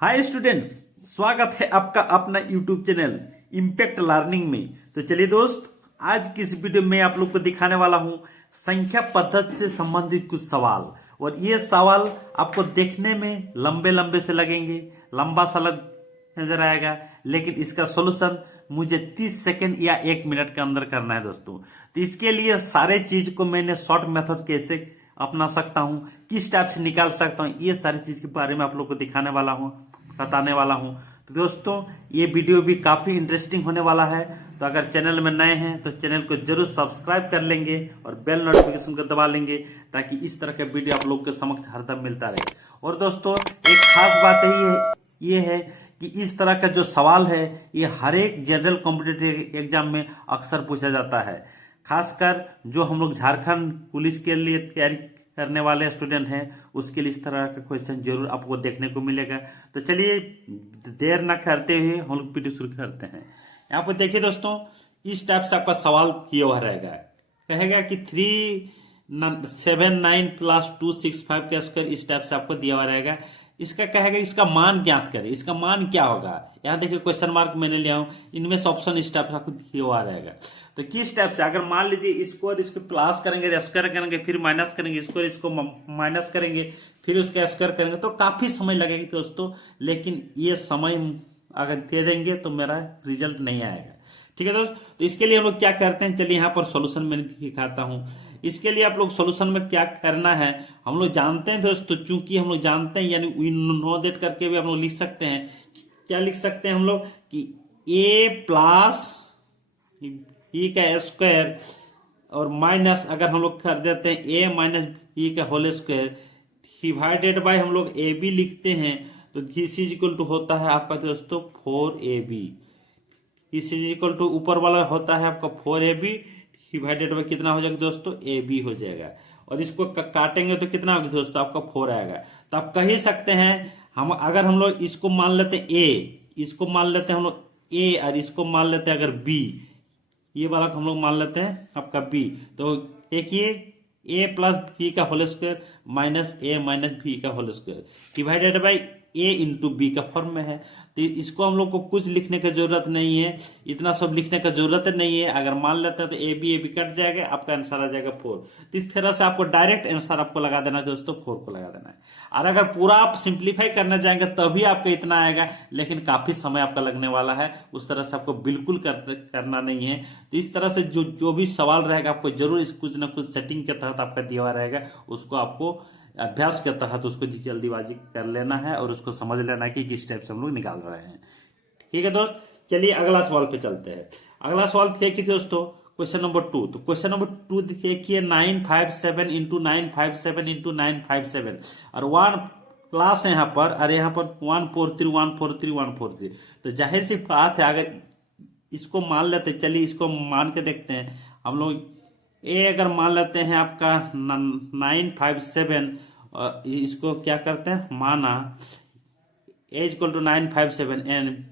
Hi students, स्वागत है आपका अपना यूट्यूब चैनल इम्पैक्ट लर्निंग में। तो चलिए दोस्त, आज की इस वीडियो में आप लोग को दिखाने वाला हूं संख्या पद्धति से संबंधित कुछ सवाल। और ये सवाल आपको देखने में लंबे लंबे से लगेंगे, लंबा सा नजर आएगा, लेकिन इसका सोल्यूशन मुझे 30 सेकंड या 1 मिनट के अंदर करना है दोस्तों। तो इसके लिए सारे चीज को मैंने शॉर्ट मेथड कैसे अपना सकता हूं, किस टाइप से निकाल सकता हूं, ये सारी चीज के बारे में आप लोग को दिखाने वाला हूं, बताने वाला हूं। तो दोस्तों, ये वीडियो भी काफी इंटरेस्टिंग होने वाला है। तो अगर चैनल में नए हैं तो चैनल को जरूर सब्सक्राइब कर लेंगे और बेल नोटिफिकेशन को दबा लेंगे, ताकि इस तरह का वीडियो आप लोग के समक्ष हरदम मिलता रहे। और दोस्तों, एक खास बात ये है कि इस तरह का जो सवाल है ये हर एक जनरल कॉम्पिटिटिव एग्जाम में अक्सर पूछा जाता है। खासकर जो हम लोग झारखंड पुलिस के लिए तैयारी करने वाले स्टूडेंट हैं, उसके लिए इस तरह का क्वेश्चन जरूर आपको देखने को मिलेगा। तो चलिए देर न करते हुए हम लोग वीडियो शुरू करते हैं। यहाँ पर देखिए दोस्तों, इस टाइप से आपका सवाल किया हुआ रहेगा। कहेगा कि 379 प्लस 265 का स्क्वायर, इस टाइप से आपको दिया हुआ रहेगा। इसका कहेगा इसका मान ज्ञात करें, इसका मान क्या होगा। यहाँ देखिए क्वेश्चन मार्क मैंने लिया हूं, इनमें से ऑप्शन इस टाइप से आपको दिया हुआ रहेगा। तो किस टाइप से, अगर मान लीजिए इसको और इसको प्लस करेंगे, स्क्वायर करेंगे, फिर माइनस करेंगे, इसको और इसको माइनस करेंगे, फिर उसका स्क्वायर करेंगे, तो काफी समय लगेगी दोस्तों। लेकिन ये समय अगर दे देंगे तो मेरा रिजल्ट नहीं आएगा। ठीक है दोस्त, तो इसके लिए हम लोग क्या करते हैं, चलिए यहाँ पर सोल्यूशन में दिखाता हूँ। इसके लिए आप लोग सोल्यूशन में क्या करना है, हम लोग जानते हैं दोस्तों, चूंकि हम लोग जानते हैं, यानी वी नो दैट करके भी हम लोग लिख सकते हैं। क्या लिख सकते हैं हम लोग कि a प्लस ई का स्क्वायर और माइनस, अगर हम लोग कर देते हैं a माइनस ई का होल स्क्वायर डिवाइडेड बाय हम लोग ए बी लिखते हैं, तो दिस इज इक्वल टू होता है आपका दोस्तों 4ab। इस इज इक्वल टू ऊपर वाला होता है आपका 4ab डिवाइडेड बाय कितना हो जाएगा दोस्तों, ab हो जाएगा। और इसको काटेंगे तो कितना होगा दोस्तों, आपका 4 आएगा। तो आप कह ही सकते हैं, हम अगर हम लोग इसको मान लेते हैं a, इसको मान लेते हैं हम लोग a, और इसको मान लेते हैं अगर b, ये वाला हम लोग मान लेते हैं आपका b। तो देखिए a प्लस बी का whole square minus a minus B का whole square divided by a into B का फॉर्म में है। तो इसको हम लोग को कुछ लिखने की जरूरत नहीं है, इतना सब लिखने का जरूरत नहीं है। अगर मान लेते हैं तो ए बी कट जाएगा, आपका आंसर आ जाएगा 4। तो इस तरह से आपको डायरेक्ट आंसर आपको लगा देना है दोस्तों, 4 को लगा देना है। और अगर पूरा आप सिंप्लीफाई करना चाहेंगे तभी आपका इतना आएगा, लेकिन काफी समय आपका लगने वाला है। उस तरह से आपको बिल्कुल करना नहीं है। तो इस तरह से जो भी सवाल रहेगा, आपको जरूर इस कुछ ना कुछ सेटिंग के तहत आपका दिया हुआ रहेगा, उसको आपको अभ्यास के तहत उसको जल्दीबाजी कर लेना है और उसको समझ लेना है कि किस टाइप से हम लोग निकाल रहे हैं। ठीक है दोस्त, चलिए अगला सवाल पे चलते हैं। अगला सवाल देखिए दोस्तों, क्वेश्चन नंबर 2। तो क्वेश्चन नंबर 2 देखिए 957 इंटू 957 इंटू 957 और 1 प्लस है यहाँ पर, और यहाँ पर 143 143 143। तो जाहिर सी बात है, अगर इसको मान लेते, चलिए इसको मान के देखते हैं हम लोग। ए अगर मान लेते हैं आपका 957, इसको क्या करते हैं माना ए इक्वल टू 957 एंड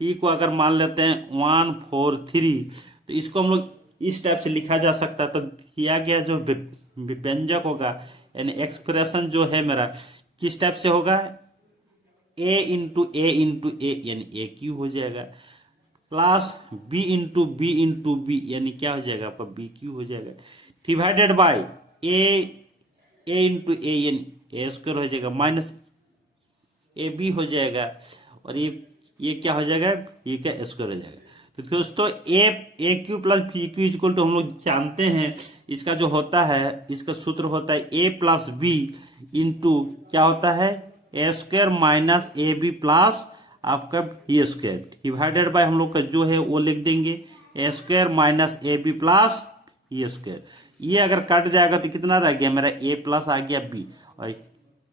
ई को अगर मान लेते हैं 143, तो इसको हम लोग इस टाइप से लिखा जा सकता है। तो किया गया जो व्यंजक होगा, यानी एक्सप्रेशन जो है मेरा, किस टाइप से होगा, ए इंटू ए यानी ए क्यू हो जाएगा, प्लस बी इंटू बी यानी क्या हो जाएगा आपका बी क्यू हो जाएगा, डिवाइडेड बाय ए इंटू ए यानी ए स्क्वायर हो जाएगा, माइनस ए बी हो जाएगा, और ये क्या हो जाएगा, ये क्या स्क्वायर हो जाएगा। तो दोस्तों A cube plus B cube equal to हम लोग जानते हैं, इसका जो होता है, इसका सूत्र होता है ए प्लस बी इंटू क्या होता है, A square minus A B plus आपका बी स्क्वायर डिवाइडेड बाय हम लोग का जो है वो लिख देंगे A square minus A B plus B square. ये अगर कट जाएगा तो कितना रह गया मेरा, ए प्लस आ गया बी, और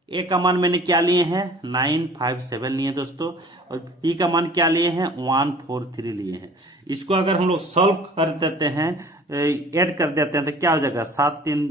ए का मान मैंने क्या लिए हैं 957 लिए दोस्तों, और बी का मान क्या लिए हैं 143 लिए हैं। इसको अगर हम लोग सॉल्व कर देते हैं, ऐड कर देते हैं, तो क्या हो जाएगा 7 3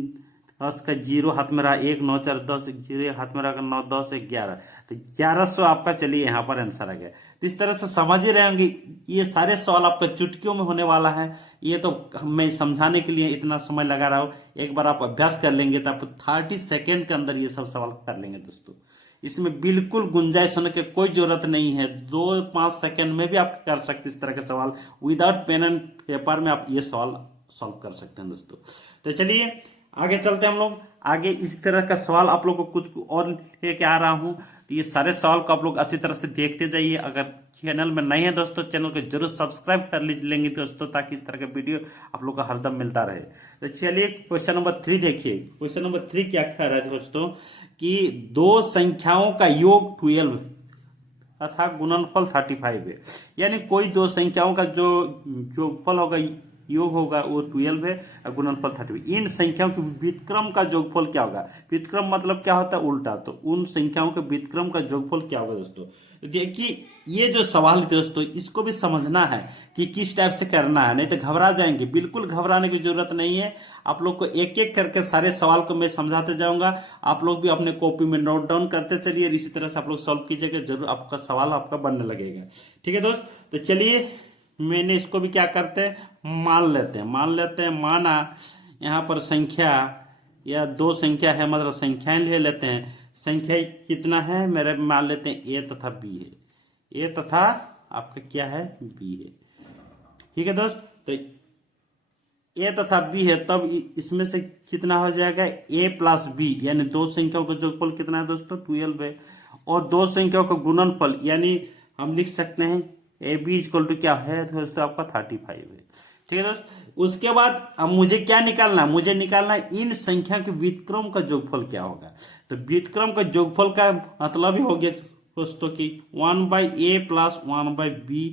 10 का 0 हाथ में रहा, 1 9 4 10 0 हाथ में रहा, 9 10 11, तो 1100 आपका चलिए यहाँ पर आंसर आ गया। तो इस तरह से समझ ही रहे होंगे, ये सारे सवाल आपका चुटकियों में होने वाला है। ये तो मैं समझाने के लिए इतना समय लगा रहा हूँ, एक बार आप अभ्यास कर लेंगे तो आप 30 सेकेंड के अंदर ये सब सवाल कर लेंगे दोस्तों। इसमें बिल्कुल गुंजाइश होने की कोई जरूरत नहीं है। 2-5 सेकंड में भी आप कर सकते हैं इस तरह के सवाल, विदाउट पेन एंड पेपर में आप ये सवाल सॉल्व कर सकते हैं दोस्तों। तो चलिए आगे चलते हैं हम लोग। आगे इसी तरह का सवाल आप लोग को कुछ और लेके आ रहा हूं, तो ये सारे सवाल को आप लोग अच्छी तरह से देखते जाइए। अगर चैनल में नहीं है दोस्तों, चैनल को जरूर सब्सक्राइब कर लेंगे दोस्तों, ताकि इस तरह का वीडियो आप लोग को हरदम मिलता रहे। तो चलिए क्वेश्चन नंबर 3 देखिए। क्वेश्चन नंबर 3 क्या कह रहा है दोस्तों कि दो संख्याओं का योग 12 तथा गुणनफल 35 है। यानी कोई दो संख्याओं का जो योगफल होगा, योग होगा, वो 12 है और गुणनफल 35। इन संख्याओं के व्युत्क्रम का योगफल क्या होगा? व्युत्क्रम मतलब क्या होता है? उल्टा। तो उन संख्याओं के व्युत्क्रम का योगफल क्या होगा दोस्तों? देखिए ये जो सवाल है दोस्तों, इसको भी समझना है कि किस टाइप से करना है, नहीं तो घबरा जाएंगे। बिल्कुल घबराने की जरूरत नहीं है। आप लोग को एक एक करके सारे सवाल को मैं समझाते जाऊंगा। आप लोग भी अपने कॉपी में नोट डाउन करते चलिए, इसी तरह से आप लोग सॉल्व कीजिएगा, जरूर आपका सवाल आपका बनने लगेगा। ठीक है दोस्त, तो चलिए मैंने इसको भी क्या करते हैं, मान लेते हैं। माना यहाँ पर संख्या या दो संख्या है, मतलब संख्याएं ले लेते हैं। संख्या कितना है मेरे, मान लेते हैं ए तथा बी है। ए तथा आपका क्या है, बी है। ठीक है दोस्त, तो ए तथा बी है, तब इसमें से कितना हो जाएगा, ए प्लस बी, यानी दो संख्याओं का जोगफल कितना है दोस्तों, 12 है। और दो संख्याओं का गुणनफल, यानी हम लिख सकते हैं ए बी इक्वल टू क्या है दोस्तों, आपका 35 है। ठीक है दोस्त, उसके बाद अब मुझे क्या निकालना है, मुझे निकालना है इन संख्या के व्युत्क्रम का जोगफल क्या होगा। तो व्युत्क्रम का जोगफल का मतलब ही हो गया दोस्तों कि 1/a प्लस 1/b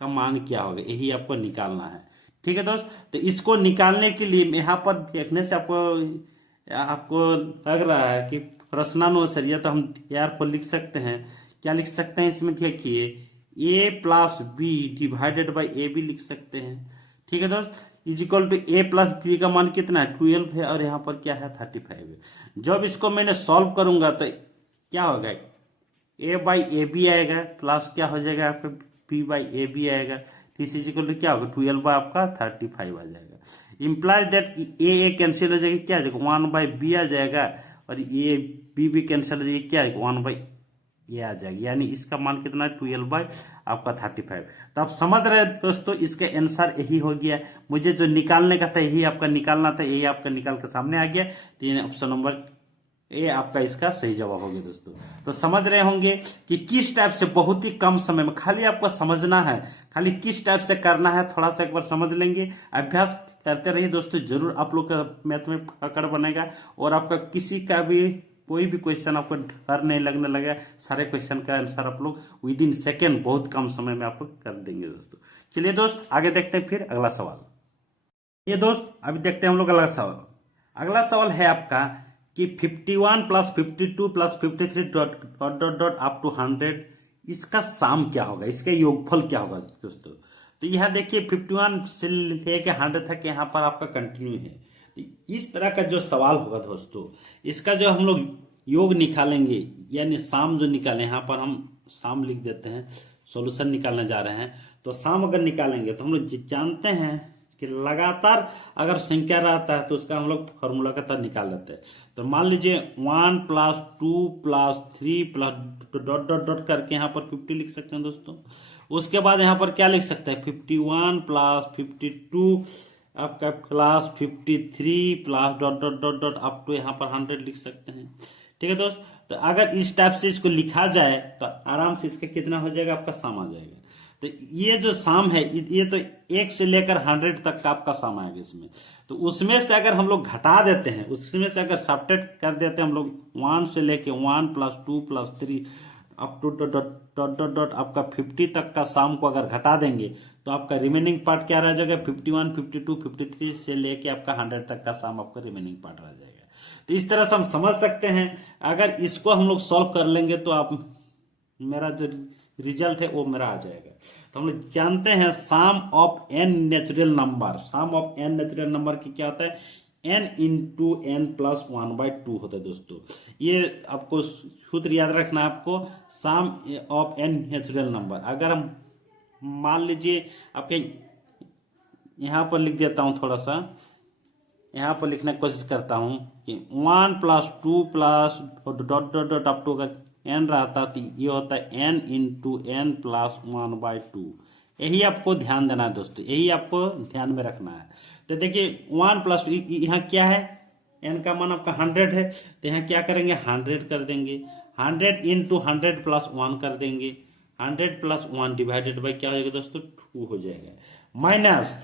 का मान क्या होगा, यही आपको निकालना है। ठीक है दोस्त, तो इसको निकालने के लिए यहाँ पर देखने से आपको लग रहा है कि प्रश्नानुसार, या तो हम यार को लिख सकते हैं, क्या लिख सकते हैं इसमें, देखिए a plus B divided by A B लिख सकते हैं। ठीक है दोस्त, is equal to A plus B का मान कितना है, 12 है, और यहाँ पर क्या है, 35 है। जब इसको मैंने सॉल्व करूंगा तो क्या होगा, ए बाई ए बी आएगा, प्लस क्या हो जाएगा आपका बी बाई ए बी आएगा। दिस इज इक्वल टू क्या होगा, 12 बाई आपका 35 आ जाएगा। इंप्लाइज दैट ए कैंसिल हो जाएगा, क्या आ जाएगा, 1/b आ जाएगा, और ए बी भी कैंसिल हो जाएगा, क्या आएगा, 1/a आ जाएगी। यानी इसका मान कितना है, 12 बाई आपका 35। तो आप समझ रहे दोस्तों, इसका आंसर यही हो गया। मुझे जो निकालने का था यही आपका निकालना था, यही आपका निकाल के सामने आ गया। तीन ऑप्शन नंबर ए आपका इसका सही जवाब हो गया दोस्तों। तो समझ रहे होंगे कि किस टाइप से बहुत ही कम समय में, खाली आपको समझना है, खाली किस टाइप से करना है, थोड़ा सा एक बार समझ लेंगे, अभ्यास करते रहिए दोस्तों, जरूर आप लोग का मैथ में पकड़ बनेगा। और आपका किसी का भी कोई भी क्वेश्चन आपको डर नहीं लगने लगा, सारे क्वेश्चन का आंसर आप लोग विद इन सेकेंड बहुत कम समय में आप लोग कर देंगे दोस्तों। चलिए दोस्त आगे देखते हैं फिर अगला सवाल। ये दोस्त अभी देखते हैं हम लोग अगला सवाल। अगला सवाल है आपका कि 51 plus 52 plus 53 dot dot dot dot up to 100, इसका साम क्या होगा, इसका योगफल क्या होगा दोस्तों। तो यह देखिए 51 से लेके 100 तक यहाँ पर आपका कंटिन्यू है। इस तरह का जो सवाल होगा दोस्तों, इसका जो हम लोग योग निकालेंगे, यानी साम जो निकालें, यहाँ पर हम साम लिख देते हैं, सॉल्यूशन निकालने जा रहे हैं। तो साम अगर निकालेंगे तो हम लोग जानते हैं कि लगातार अगर संख्या रहता है तो उसका हम लोग फॉर्मूला का तरह निकाल लेते हैं। तो मान लीजिए 1 plus 2 plus 3 plus dot dot dot करके यहाँ पर 50 लिख सकते हैं दोस्तों। उसके बाद यहाँ पर क्या लिख सकते हैं, 51 प्लस 52 आपका plus 53 plus dot dot dot dot up to यहाँ पर 100 लिख सकते हैं। ठीक है दोस्त, तो अगर इस टाइप से इसको लिखा जाए तो आराम से इसका कितना हो जाएगा, आपका साम आ जाएगा। तो ये जो साम है, ये तो 1 से लेकर 100 तक का आपका साम आएगा इसमें। तो उसमें से अगर हम लोग घटा देते हैं, उसमें से अगर सब्ट्रैक्ट कर देते हैं हम लोग 1 से लेके 1 plus 2 plus 3 up to dot dot dot dot आपका 50 तक का साम को अगर घटा देंगे तो आपका रिमेनिंग पार्ट क्या रह जाएगा, 51 52 53 से लेके आपका 100 तक का साम आपका रिमेनिंग पार्ट रह जाएगा। तो इस तरह से हम समझ सकते हैं। अगर इसको हम लोग सॉल्व कर लेंगे तो आप मेरा जो रिजल्ट है वो मेरा आ जाएगा। तो हम लोग जानते हैं psalm of N natural number, psalm of N natural number की क्या होता है, n इंटू एन प्लस 1/2 होता है दोस्तों। ये आपको सूत्र याद रखना है आपको, psalm of N natural number. अगर हम मान लीजिए आपके यहाँ पर लिख देता हूँ, थोड़ा सा यहाँ पर लिखने की कोशिश करता हूँ कि 1 plus 2 plus dot dot dot up to अगर n रहता तो ये होता है n इंटू एन प्लस 1/2। यही आपको ध्यान देना है दोस्तों, यही आपको ध्यान में रखना है। तो देखिए 1 प्लस यहाँ क्या है, n का मान आपका 100 है, तो यहाँ क्या करेंगे 100 कर देंगे, 100 इंटू 100 प्लस 1 कर देंगे, 100 प्लस 1 डिवाइडेड बाई क्या हो जाएगा दोस्तों 2 हो जाएगा, माइनस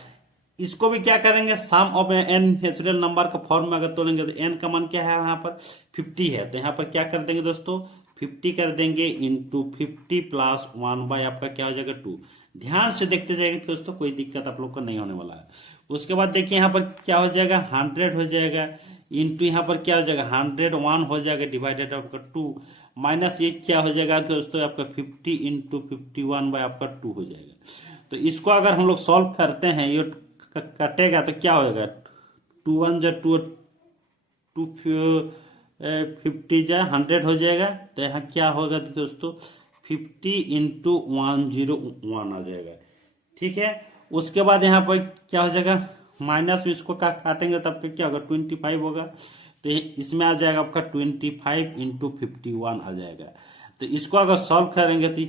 इसको भी क्या करेंगे सम ऑफ एन नेचुरल नंबर का फॉर्म में अगर तोड़ेंगे तो एन का मान क्या है यहाँ पर 50 है, तो यहाँ पर क्या कर देंगे दोस्तों 50 कर देंगे इंटू 50 प्लस 1 बाई आपका क्या हो जाएगा 2। ध्यान से देखते जाएंगे दोस्तों, कोई दिक्कत आप लोग को नहीं होने वाला है। उसके बाद देखिए यहाँ पर क्या हो जाएगा 100 हो जाएगा इंटू यहाँ पर क्या हो जाएगा 101 हो जाएगा डिवाइडेड आपका 2, माइनस ये क्या हो जाएगा दोस्तों आपका 50 इंटू 51 बाई आपका 2 हो जाएगा। तो इसको अगर हम लोग सॉल्व करते हैं ये कटेगा तो क्या होगा 2 1 जा 2 50 जा 100 हो जाएगा, तो यहाँ क्या होगा दोस्तों 50 इंटू 101 आ जाएगा, ठीक है। उसके बाद यहाँ पर क्या हो जाएगा माइनस में इसको काटेंगे तब क्या होगा 25 होगा, तो इसमें आ जाएगा आपका 25 इंटू 51 आ जाएगा। तो इसको अगर सॉल्व करेंगे तो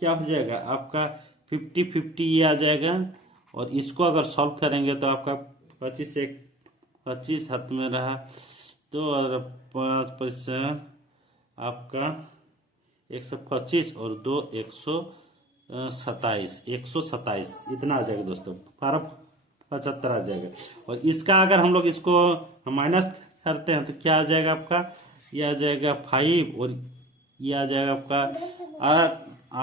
क्या हो जाएगा आपका 50 ये आ जाएगा, और इसको अगर सॉल्व करेंगे तो आपका 25 हाथ में रहा तो और 5 आपका 125 और 2 127 इतना आ जाएगा दोस्तों, 75 आ जाएगा। और इसका अगर हम लोग इसको माइनस करते हैं तो क्या आ जाएगा आपका ये आ जाएगा 5 और ये आ जाएगा आपका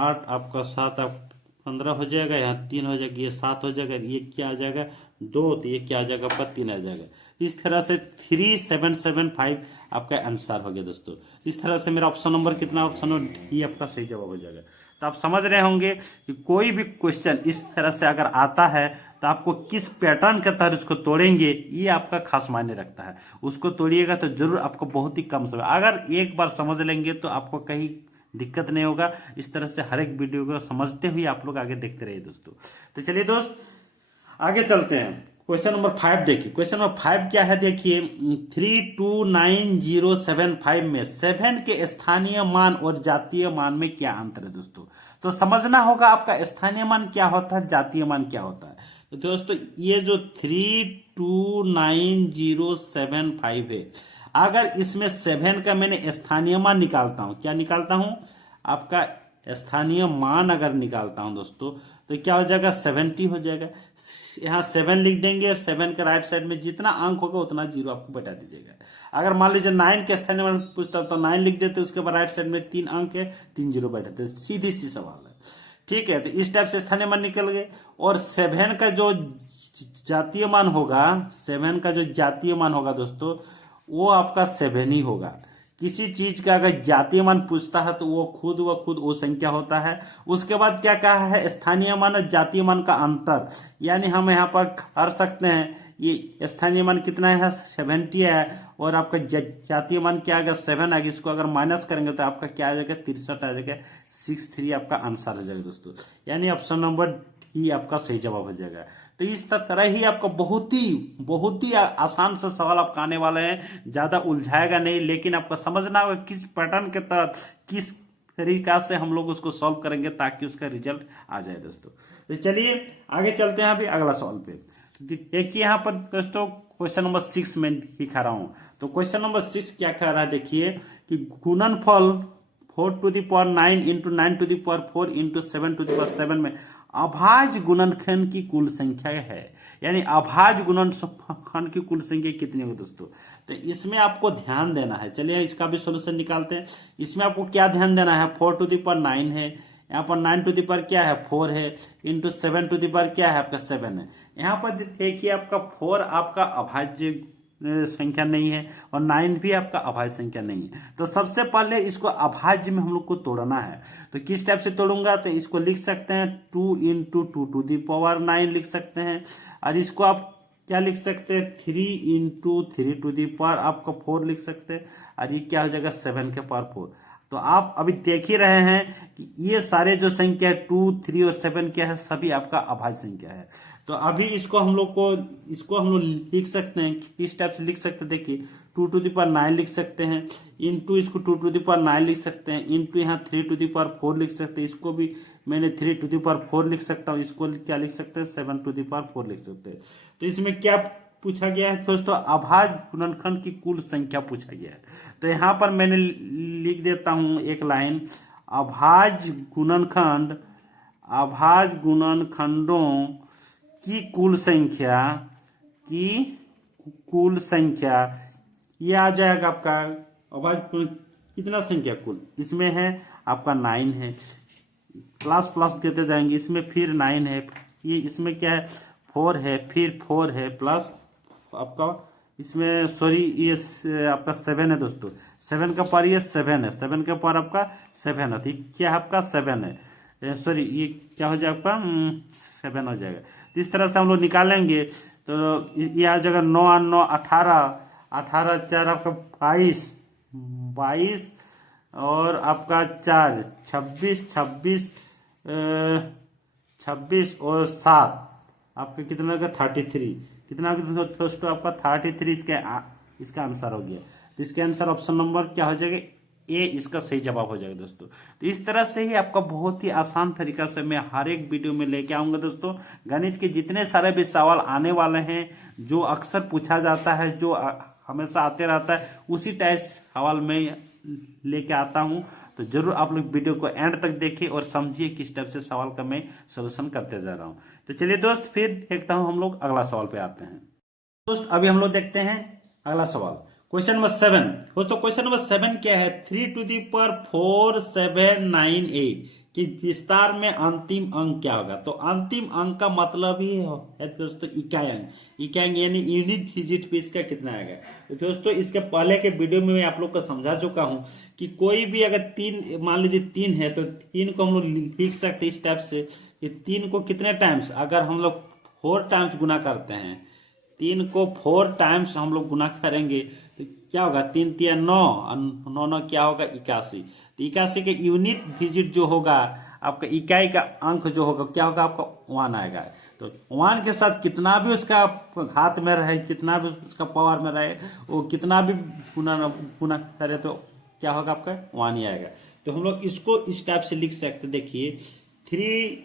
8 आपका 7 आप 15 हो जाएगा, यहाँ 3 हो जाएगा, ये 7 हो जाएगा, ये क्या आ जाएगा 2, तो ये क्या आ जाएगा आपका 3 आ जाएगा। इस तरह से 3775 आपका आंसर हो गया दोस्तों। इस तरह से मेरा ऑप्शन नंबर कितना ऑप्शन नंबर ये आपका सही जवाब हो जाएगा। तो आप समझ रहे होंगे कि कोई भी क्वेश्चन इस तरह से अगर आता है तो आपको किस पैटर्न के तहत उसको तोड़ेंगे ये आपका खास मायने रखता है। उसको तोड़िएगा तो जरूर आपको बहुत ही कम समय, अगर एक बार समझ लेंगे तो आपको कहीं दिक्कत नहीं होगा। इस तरह से हर एक वीडियो को समझते हुए आप लोग आगे देखते रहिए दोस्तों। तो चलिए दोस्त आगे चलते हैं, क्वेश्चन नंबर 5 देखिए। क्वेश्चन नंबर 5 क्या है देखिए 329075 में 7 के स्थानीय मान और जातीय मान में क्या अंतर है दोस्तों। तो समझना होगा आपका स्थानीय मान क्या होता है, जातीय मान क्या होता है। तो दोस्तों ये जो 329075 है, अगर इसमें 7 का मैंने स्थानीय मान निकालता हूं, क्या निकालता हूं आपका स्थानीय मान अगर निकालता हूं दोस्तों तो क्या हो जाएगा 70 हो जाएगा। यहाँ 7 लिख देंगे और 7 के राइट साइड में जितना अंक होगा उतना 0 आपको बैठा दीजिएगा। अगर मान लीजिए 9 के स्थानीय मान पूछता तो 9 लिख देते, उसके बाद राइट साइड में 3 अंक है 3 0 बैठाते, सीधी सी सवाल है, ठीक है। तो इस टाइप से स्थानीय मान निकल गए। और 7 का जो जातीय मान होगा, 7 का जो जातीय मान होगा दोस्तों वो आपका 7 ही होगा। किसी चीज का अगर जातीय मान पूछता है तो वो खुद वो संख्या होता है। उसके बाद क्या कहा है स्थानीय मान और जातीय मान का अंतर, यानी हम यहाँ पर कर सकते हैं ये स्थानीय मान कितना है 70 है और आपका जातीय मान क्या आएगा 7 आएगा। इसको अगर माइनस करेंगे तो आपका क्या आ जाएगा 63 आ जाएगा, 63 आपका आंसर हो जाएगा दोस्तों। यानी ऑप्शन नंबर ही आपका सही जवाब हो जाएगा। तो इस तरह ही आपका बहुत ही आसान से सवाल आपका आने वाले हैं, ज्यादा उलझाएगा नहीं, लेकिन आपको समझना होगा किस पैटर्न के तहत किस तरीका से हम लोग उसको सॉल्व करेंगे ताकि उसका रिजल्ट आ जाए दोस्तों। तो चलिए आगे चलते हैं अभी अगला सवाल पे। देखिए यहाँ पर दोस्तों क्वेश्चन नंबर 6 में दिखा रहा हूं। तो क्वेश्चन नंबर 6 क्या कह रहा है देखिए कि गुणनफल 4 to the power 9 into 9 to the power 4 into 7 to the power 7 में अभाज्य गुणनखंड की कुल संख्या है। यानी अभाज्य गुणनखंड की कुल संख्या कितनी होगी दोस्तों। तो इसमें आपको ध्यान देना है, चलिए इसका भी सॉल्यूशन निकालते हैं। इसमें आपको क्या ध्यान देना है 4 टू द पावर 9 है, यहाँ पर 9 टू द पावर क्या है 4 है, इंटू 7 टू द पावर क्या है आपका 7 है। यहाँ पर देखिए आपका 4 आपका अभाज्य संख्या नहीं है और 9 भी आपका अभाज्य संख्या नहीं है। तो सबसे पहले इसको अभाज्य में हम लोग को तोड़ना है। तो किस टाइप से तोड़ूंगा, तो इसको लिख सकते हैं 2 इंटू 2 टू दी पावर 9 लिख सकते हैं, और इसको आप क्या लिख सकते हैं 3 इंटू 3 टू दी पावर आपका 4 लिख सकते हैं, और ये क्या हो जाएगा 7 के पावर 4। तो आप अभी देख ही रहे हैं कि ये सारे जो संख्या 2, 3 और 7 क्या है सभी आपका अभाज्य संख्या है। तो अभी इसको हम लोग लिख सकते हैं इस टाइप से लिख सकते हैं। देखिए 2⁴ लिख सकते हैं, इंटू इसको 2⁴ लिख सकते हैं, इंटू यहाँ 3⁴ लिख सकते हैं, इसको भी मैंने 3⁴ लिख सकता हूँ, इसको क्या लिख सकते हैं 7⁴ लिख सकते हैं। तो इसमें क्या पूछा गया है दोस्तों, अभाज्य गुणनखंड की कुल संख्या पूछा गया है। तो यहाँ पर मैंने लिख देता हूँ एक लाइन, अभाज्य गुणनखंडों की कुल संख्या ये आ जाएगा आपका अभाज्य कितना संख्या कुल, इसमें है आपका 9 है, प्लस प्लस देते जाएंगे, इसमें फिर 9 है, ये इसमें क्या है 4 है, फिर 4 है, प्लस आपका इसमें सॉरी ये आपका 7 है दोस्तों, 7 का पावर ये 7 है, 7 का पावर आपका 7 है, ठीक क्या है आपका 7 है, सॉरी ये क्या हो जाएगा आपका 7 हो जाएगा। तो इस तरह से हम लोग निकालेंगे तो ये आ जाएगा 9 और 9 18, 18 4 आपका 22 और आपका 4 26, 26 और 7 आपका कितना होगा 33, कितना दोस्तों आपका 33 इसका आंसर हो गया। तो इसके आंसर ऑप्शन नंबर क्या हो जाएगा ए, इसका सही जवाब हो जाएगा दोस्तों। तो इस तरह से ही आपका बहुत ही आसान तरीका से मैं हर एक वीडियो में लेके आऊंगा दोस्तों। गणित के जितने सारे भी सवाल आने वाले हैं जो अक्सर पूछा जाता है, जो हमेशा आते रहता है, उसी टाइप सवाल मैं लेके आता हूं। तो जरूर आप लोग वीडियो को एंड तक देखिए और समझिए किस टाइप से सवाल का मैं सोल्यूशन करते जा रहा हूं। तो चलिए दोस्त फिर देखता हूं, हम लोग अगला सवाल पे आते हैं। दोस्त अभी हम लोग देखते हैं अगला सवाल, क्वेश्चन नंबर 7। दोस्तों क्वेश्चन नंबर 7 क्या है, 3⁴ 7 9 8 कि विस्तार में अंतिम अंक क्या होगा। तो अंतिम अंक का मतलब ही है दोस्तों इकाई अंक, यानी यूनिट डिजिट पे इसका कितना आएगा। तो दोस्तों इसके पहले के वीडियो में मैं आप लोग को समझा चुका हूं कि कोई भी अगर 3 मान लीजिए 3 है तो 3 को हम लोग लिख सकते इस टाइप से कि 3 को कितने टाइम्स, अगर हम लोग 4 टाइम्स गुना करते हैं, 3 को 4 टाइम्स हम लोग गुना करेंगे तो क्या होगा 3 3 9 और 9 9 क्या होगा 81। तो 81 के यूनिट डिजिट जो होगा आपका इकाई का अंक जो होगा क्या होगा आपका 1 आएगा। तो 1 के साथ कितना भी उसका हाथ में रहे, कितना भी उसका पावर में रहे, वो कितना भी गुना करे तो क्या होगा आपका 1 ही आएगा। तो हम लोग इसको इस टाइप से लिख सकते, देखिए 3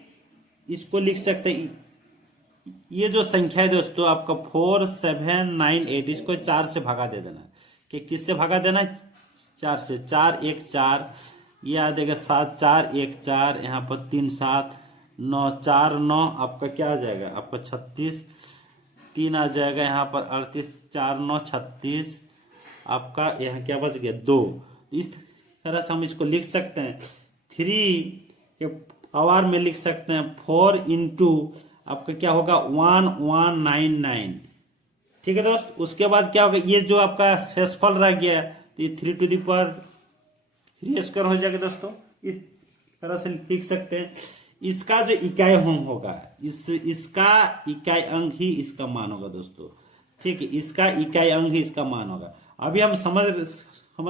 इसको लिख सकते, ये जो संख्या है दोस्तों आपका 4 7 9 8, इसको 4 से भगा दे देना, कि किससे भगा देना 4 से, 4 1 4, ये आ जाएगा 7 4 1 4, यहाँ पर 3 7 9 4 9 आपका क्या आ जाएगा आपका 36, 3 आ जाएगा यहाँ पर 38, 4 9 36, आपका यहाँ क्या बच गया 2। इस तरह से हम इसको लिख सकते हैं, 3 के पावर में लिख सकते हैं 4 इंटू आपका क्या होगा 1199, ठीक है दोस्त। उसके बाद क्या होगा, ये जो आपका शेषफल रह गया तो ये 3⁴ हो जाएगा दोस्तों, इस तरह से लिख सकते हैं। इसका जो इकाई अंक होगा इसका इकाई अंक ही इसका मान होगा दोस्तों, ठीक है, इसका इकाई अंक ही इसका मान होगा। अभी हम समझ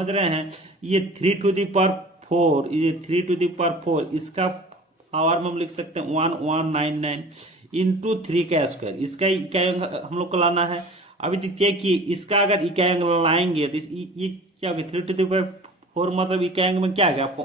रहे हैं ये 3⁴, ये 3⁴ इसका पावर में हम लिख सकते हैं 1199 इंटू 3 का स्क्वायर, इसका इकाई अंक हम लोग को लाना है। अभी देखिए कि इसका अगर इकाई अंक लाएंगे तो ये क्या होगा 3⁴ मतलब इकाई अंक में क्या आ गया आपको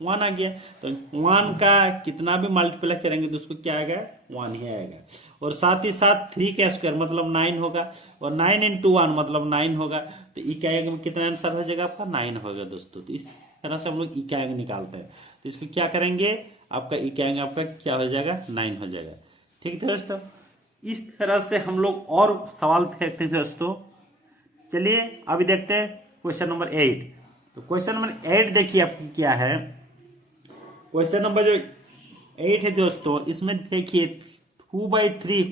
1 आ गया। तो 1 का कितना भी मल्टीप्लाई करेंगे तो उसको क्या आएगा 1 ही आएगा। और साथ ही साथ 3 का स्क्वायर मतलब 9 होगा, और 9 इंटू 1 मतलब 9 होगा। तो इकाई अंक में कितना आंसर हो जाएगा आपका 9 होगा दोस्तों। तो इस तरह से हम लोग इकाई अंक निकालते हैं। तो इसको क्या करेंगे, आपका इकाई अंक आपका क्या हो जाएगा 9 हो जाएगा, ठीक है दोस्तों। इस तरह से हम लोग और सवाल फेंकते हैं दोस्तों। चलिए अभी देखते हैं क्वेश्चन नंबर 8। तो क्वेश्चन नंबर 8 देखिए आपको क्या है, क्वेश्चन नंबर जो 8 है दोस्तों, इसमें देखिए 2/3,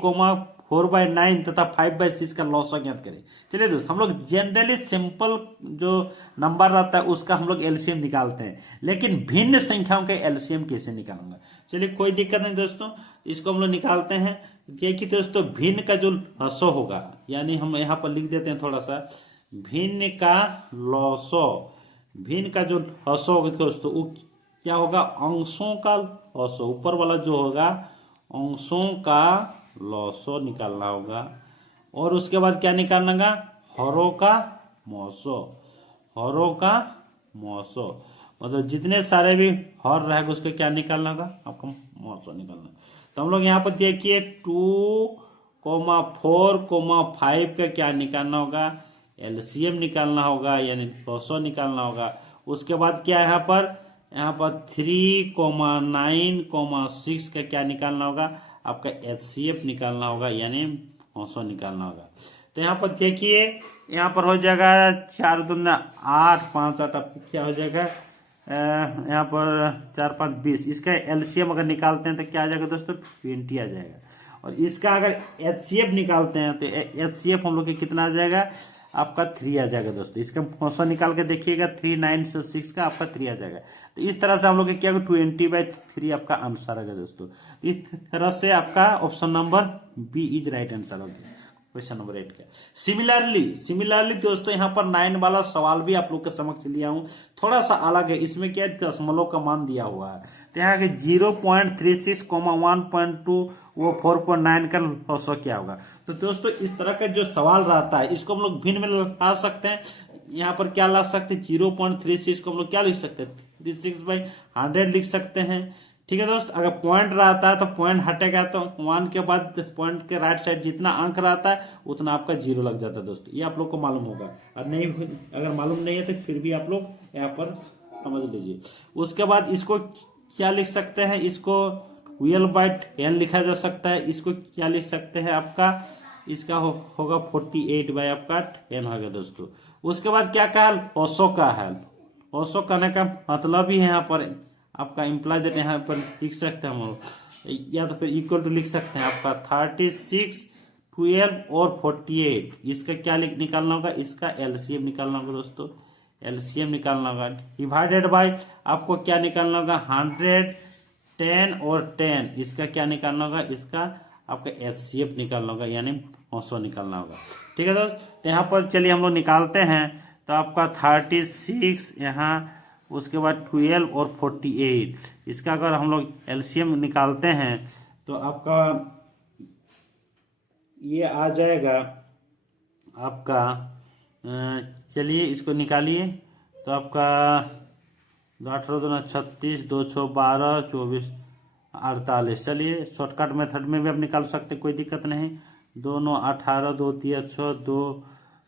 4/9 तथा 5/6 का लॉग ज्ञात करें। चलिए दोस्तों हम लोग जनरली सिंपल जो नंबर रहता है उसका हम लोग एलसीएम निकालते हैं, लेकिन भिन्न संख्याओं का एलसीएम कैसे निकालूंगा। चलिए कोई दिक्कत नहीं दोस्तों, इसको हम लोग निकालते हैं। देखिए दोस्तों भिन्न का जो लसो होगा, यानी हम यहाँ पर लिख देते हैं थोड़ा सा, भिन्न का लसो, भिन्न का जो लसो होगा दोस्तों वो क्या होगा अंशों का लसो, ऊपर वाला जो होगा अंशों का लसो निकालना होगा। और उसके बाद क्या निकालना होगा हरों का मौसो, हौरों का मौसो, मतलब जितने सारे भी हौर रहेगा उसका क्या निकालना होगा, आपको मौसो निकालना। तो हम लोग यहाँ पर देखिए 2,4,5 का क्या निकालना होगा, एलसीएम निकालना होगा, यानी मौसो निकालना होगा। उसके बाद क्या है यहाँ पर 3,9,6 का क्या निकालना होगा, आपका एचसीएफ निकालना होगा, यानी मौसो निकालना होगा। तो यहाँ पर देखिए, यहाँ पर हो जाएगा 4 दूना 8, 5 8 आपको क्या हो जाएगा, यहाँ पर 4 5 20। इसका एलसीएम अगर निकालते हैं तो क्या आ जाएगा दोस्तों, 20 आ जाएगा। और इसका अगर एचसीएफ निकालते हैं तो एचसीएफ हम लोग के कितना आ जाएगा, आपका 3 आ जाएगा दोस्तों। इसका मौसम निकाल के देखिएगा, 3,9,6 का आपका 3 आ जाएगा। तो इस तरह से हम लोग क्या 20/3 आपका आंसर आएगा दोस्तों। इस तरह से आपका option number B is right answer होगा क्वेश्चन नंबर 8 का। सिमिलरली दोस्तों यहाँ पर 9 वाला सवाल भी आप लोग के समक्ष लिया हूं, थोड़ा सा अलग है। इसमें क्या दशमलव का मान दिया हुआ है, तो यहाँ के 0.36, 1.2 वो 4.9 का लॉस क्या होगा। तो दोस्तों इस तरह का जो सवाल रहता है इसको हम लोग भिन्न में ला सकते हैं। यहाँ पर क्या ला सकते हैं, 0.36 को हम लोग क्या लिख सकते हैं, 36/100 लिख सकते हैं। ठीक है दोस्त, अगर पॉइंट रहता है तो पॉइंट हटेगा, तो 1 के बाद पॉइंट के राइट साइड जितना अंक रहता है उतना आपका 0 लग जाता है दोस्तों। ये आप लोग को मालूम होगा, और नहीं अगर मालूम नहीं है तो फिर भी आप लोग यहाँ पर समझ लीजिए। उसके बाद इसको क्या लिख सकते हैं, इसको 12/10 लिखा जा सकता है। इसको क्या लिख सकते हैं, आपका इसका होगा 48/10 होगा दोस्तों। उसके बाद क्या कहा, ओसो का है। ओसो कहने का मतलब ही है यहाँ पर आपका इम्प्लाई दैट, यहाँ पर लिख सकते हैं हम लोग, या तो फिर इक्वल टू लिख सकते हैं आपका 36, 12 और 48। इसका क्या निकालना होगा, इसका एलसीएम निकालना होगा दोस्तों। एलसीएम निकालना होगा डिवाइडेड बाय आपको क्या निकालना होगा, 100, 10 और 10। इसका क्या निकालना होगा, इसका आपका एचसीएफ निकालना होगा, यानी 500 निकालना होगा। ठीक है दोस्त, यहाँ पर चलिए हम लोग निकालते हैं। तो आपका 36 यहाँ, उसके बाद 12 और 48। इसका अगर हम लोग एलसीएम निकालते हैं तो आपका ये आ जाएगा आपका, चलिए इसको निकालिए। तो आपका 18 दूना 36, 2 6 12, 24 48। चलिए शॉर्टकट मेथड में भी आप निकाल सकते, कोई दिक्कत नहीं। 2 9 18, 2 3 6, 2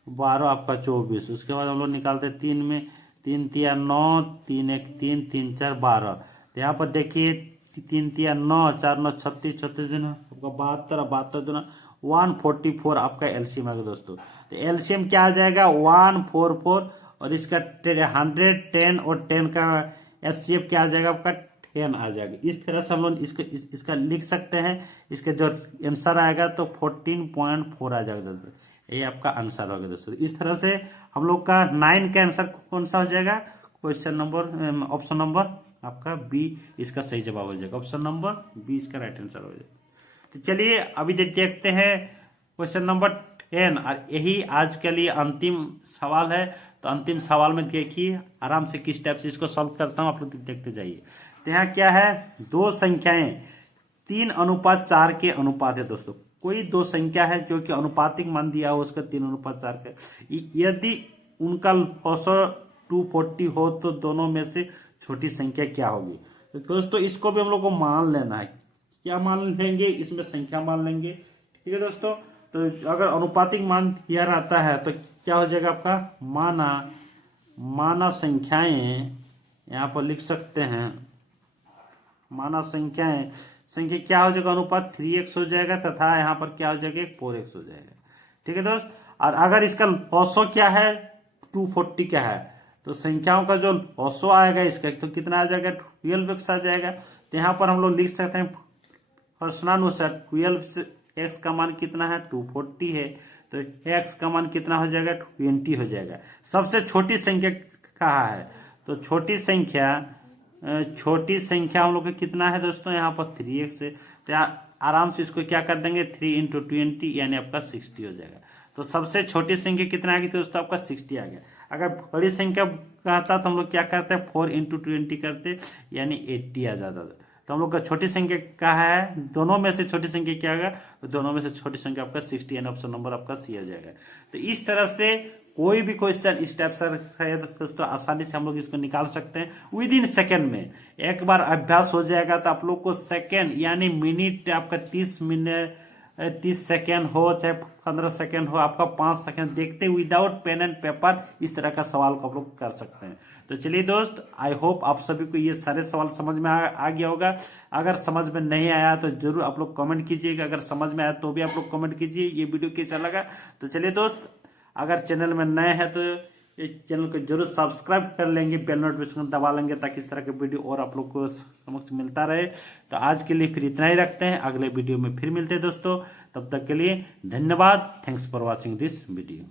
12 आपका 24। उसके बाद हम लोग निकालते 3 में, 3 3 9, 3 1 3, 3 4 12। तो यहाँ पर देखिए 3 3 9, 4 9 36, 36 दिन आपका 72, 72 दिन 144 आपका एलसीएम आएगा दोस्तों। तो एलसीएम क्या आ जाएगा, 144, और इसका 100, 10 और 10 का एचसीएफ क्या आ जाएगा, आपका 10 आ जाएगा। इस तरह से हम लोग इसका लिख सकते हैं। इसका जो आंसर आएगा तो 14.4 आ जाएगा दोस्तों। ये आपका आंसर होगा दोस्तों। इस तरह से हम लोग का 9 का आंसर कौन सा हो जाएगा, क्वेश्चन नंबर ऑप्शन नंबर आपका बी इसका सही जवाब हो जाएगा। ऑप्शन नंबर बी इसका राइट आंसर हो जाएगा। तो चलिए अभी देखते हैं क्वेश्चन नंबर 10, और यही आज के लिए अंतिम सवाल है। तो अंतिम सवाल में देखिए आराम से किस टाइप से इसको सॉल्व करता हूँ, आप लोग देखते जाइए। तो यहाँ क्या है, दो संख्याएं 3:4 के अनुपात है दोस्तों। कोई दो संख्या है जो कि अनुपातिक मान दिया हो उसका 3:4 का, यदि उनका औसत 240 हो तो दोनों में से छोटी संख्या क्या होगी। तो दोस्तों इसको भी हम लोग को मान लेना है। क्या मान लेंगे, इसमें संख्या मान लेंगे। ठीक है दोस्तों, तो अगर अनुपातिक मान दिया रहता है तो क्या हो जाएगा आपका, माना संख्याएं, यहाँ पर लिख सकते हैं माना संख्या क्या हो जाएगा, अनुपात 3x हो जाएगा, तथा यहाँ पर क्या हो जाएगा 4x हो जाएगा। ठीक है दोस्त, और अगर इसका औसो क्या है 240 का है, तो संख्याओं का जो औसो आएगा इसका तो कितना आ जाएगा, 12x आ जाएगा। तो यहाँ पर हम लोग लिख सकते हैं प्रश्नानुसार 12x का मान कितना है, 240 है, तो x का मान कितना हो जाएगा, 20 हो जाएगा। सबसे छोटी संख्या कहाँ है, तो छोटी संख्या हम लोग का कितना है दोस्तों, यहाँ पर 3x है। तो आराम से इसको क्या कर देंगे, 3 × 20 यानी आपका 60 हो जाएगा। तो सबसे छोटी संख्या कितना आ गई दोस्तों, आपका 60 आ गया। अगर बड़ी संख्या कहता तो हम लोग क्या करते हैं, 4 × 20 करते, यानी 80 आ जाता था। तो हम लोग का छोटी संख्या क्या है, दोनों में से छोटी संख्या क्या होगा, तो दोनों में से छोटी संख्या आपका 60, यानी ऑप्शन नंबर आपका सी आ जाएगा। तो इस तरह से कोई भी क्वेश्चन इस टाइप से है तो दोस्तों आसानी से हम लोग इसको निकाल सकते हैं विद इन सेकेंड में। एक बार अभ्यास हो जाएगा तो आप लोग को सेकेंड यानी मिनट आपका 30 सेकेंड हो चाहे 15 सेकेंड हो, आपका 5 सेकेंड देखते विदाउट पेन एंड पेपर इस तरह का सवाल को आप लोग कर सकते हैं। तो चलिए दोस्त, आई होप आप सभी को ये सारे सवाल समझ में आ गया होगा। अगर समझ में नहीं आया तो जरूर आप लोग कमेंट कीजिएगा, अगर समझ में आया तो भी आप लोग कमेंट कीजिए ये वीडियो कैसा लगा। तो चलिए दोस्त, अगर चैनल में नए हैं तो इस चैनल को जरूर सब्सक्राइब कर लेंगे, बेल नोटिफिकेशन दबा लेंगे ताकि इस तरह के वीडियो और आप लोग को समक्ष मिलता रहे। तो आज के लिए फिर इतना ही रखते हैं, अगले वीडियो में फिर मिलते हैं दोस्तों। तब तक के लिए धन्यवाद। Thanks for watching this video.